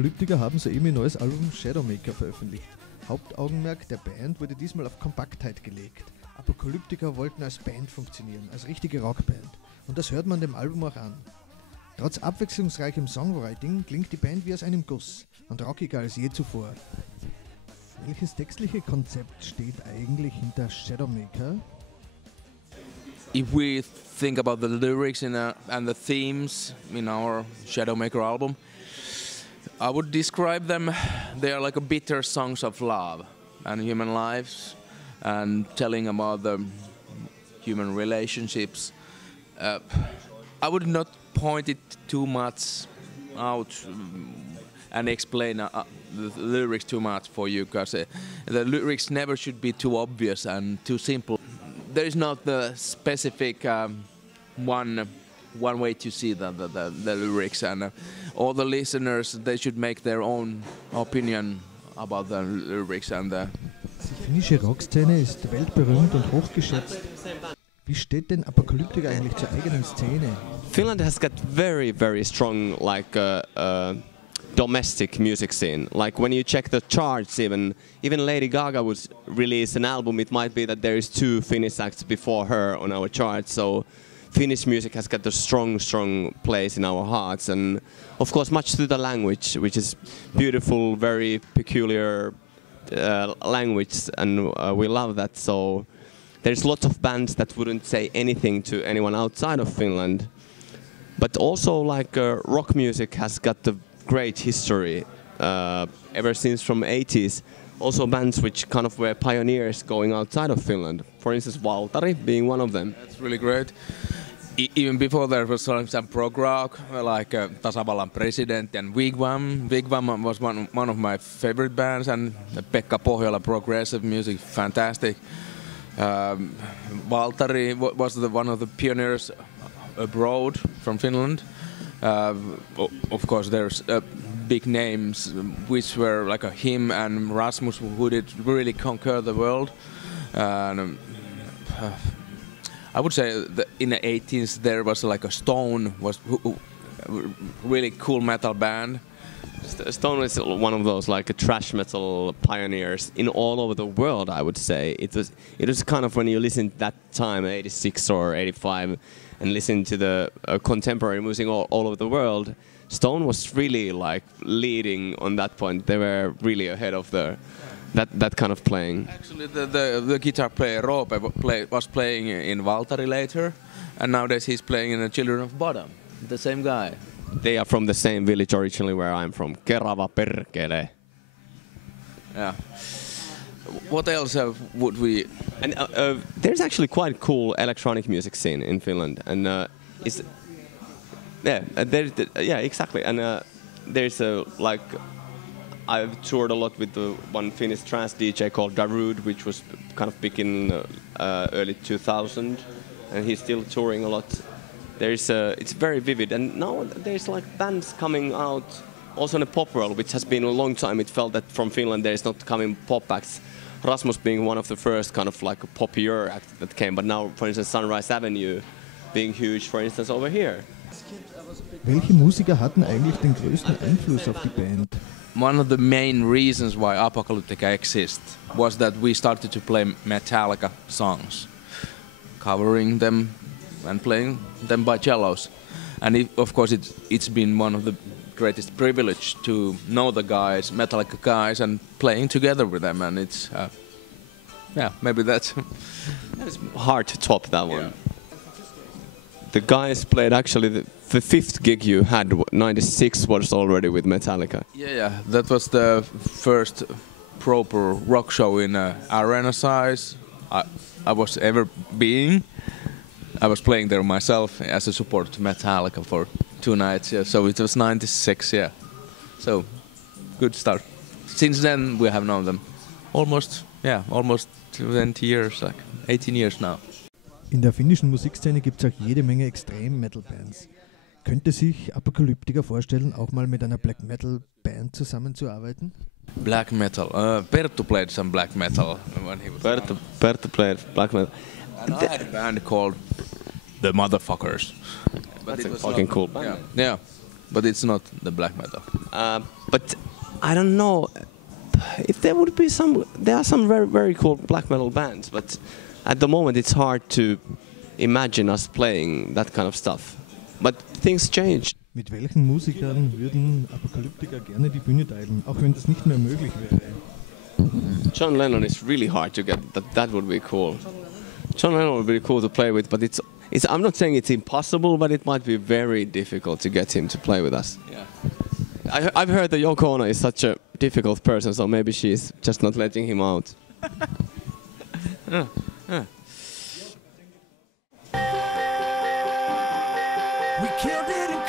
Apocalyptica haben soeben ihr neues Album Shadowmaker veröffentlicht. Hauptaugenmerk der Band wurde diesmal auf Kompaktheit gelegt. Apocalyptica wollten als Band funktionieren, als richtige Rockband. Und das hört man dem Album auch an. Trotz abwechslungsreichem Songwriting klingt die Band wie aus einem Guss und rockiger als je zuvor. Welches textliche Konzept steht eigentlich hinter Shadowmaker? If we think about the lyrics and the themes in our Shadowmaker album, I would describe them, they are like a bitter songs of love and human lives and telling about the human relationships. I would not point it too much out and explain the lyrics too much for you, because the lyrics never should be too obvious and too simple. There is not the specific one way to see the lyrics, and all the listeners, they should make their own opinion about the lyrics and the. Die finnische Rockszene ist weltberühmt und hochgeschätzt. Wie steht denn Apocalyptica eigentlich zur eigenen Szene? Finland has got very, very strong domestic music scene. Like when you check the charts, even Lady Gaga would release an album, it might be that there is 2 Finnish acts before her on our charts. So Finnish music has got a strong place in our hearts, and of course much to the language, which is beautiful, very peculiar language, and we love that. So there's lots of bands that wouldn't say anything to anyone outside of Finland, but also rock music has got a great history ever since from 80s. Also bands which kind of were pioneers going outside of Finland. For instance, Valtari being one of them. That's really great. Even before there was some prog rock, like Tasavallan President and Wigwam. Wigwam was one of my favorite bands, and Pekka Pohjola progressive music, fantastic. Valtari was one of the pioneers abroad from Finland. Of course, there's big names which were like him and Rasmus, who did really conquer the world. I would say that in the 80s there was like a Stone, was really cool metal band. Stone is one of those like thrash metal pioneers in all over the world. I would say it was kind of when you listen that time, 86 or 85, and listen to the contemporary music all over the world. Stone was really like leading on that point. They were really ahead of that kind of playing. Actually, the guitar player Roope was playing in Valtari later, and nowadays he's playing in the Children of Bodom. The same guy. They are from the same village originally where I'm from. Kerava perkele. Yeah. What else would we? And there's actually quite cool electronic music scene in Finland, and exactly. And there's I've toured a lot with the one Finnish trance DJ called Darude, which was kind of big in early 2000, and he's still touring a lot. It's very vivid, and now there's like bands coming out also in the pop world, which has been a long time. It felt that from Finland there's not coming pop acts. Rasmus being one of the first kind of like a poppier act that came, but now, for instance, Sunrise Avenue being huge, for instance, over here. Welche Musiker hatten eigentlich den größten Einfluss auf die Band? One of the main reasons why Apocalyptica exists was that we started to play Metallica songs, covering them and playing them by cellos. And of course it's been one of the greatest privilege to know the guys, Metallica guys, and playing together with them. And it's, maybe that's it's hard to top that one. Yeah. The guys played actually the 5th gig you had, 96, was already with Metallica. Yeah, that was the first proper rock show in arena size I was ever being. I was playing there myself as a support to Metallica for 2 nights, yeah. So it was 96, yeah. So, good start. Since then we have known them almost 20 years, like 18 years now. In der finnischen Musikszene gibt es auch jede Menge Extrem-Metal-Bands. Könnte sich Apocalyptica vorstellen, auch mal mit einer Black-Metal-Band zusammenzuarbeiten? Black metal. Perttu played some black metal when he was Perttu played black metal. And I had a band called The Motherfuckers. That's a fucking cool band. Yeah. but it's not the black metal. But I don't know if there would be some. There are some very, very cool black metal bands, but at the moment it's hard to imagine us playing that kind of stuff. But things change. Mit welchen Musikern würden Apocalyptica gerne die Bühne teilen, auch wenn das nicht mehr möglich wäre? John Lennon is really hard to get. That would be cool. John Lennon would be cool to play with, but it's. I'm not saying it's impossible, but it might be very difficult to get him to play with us. Yeah. I've heard that Yoko Ono is such a difficult person, so maybe she's just not letting him out. We killed it.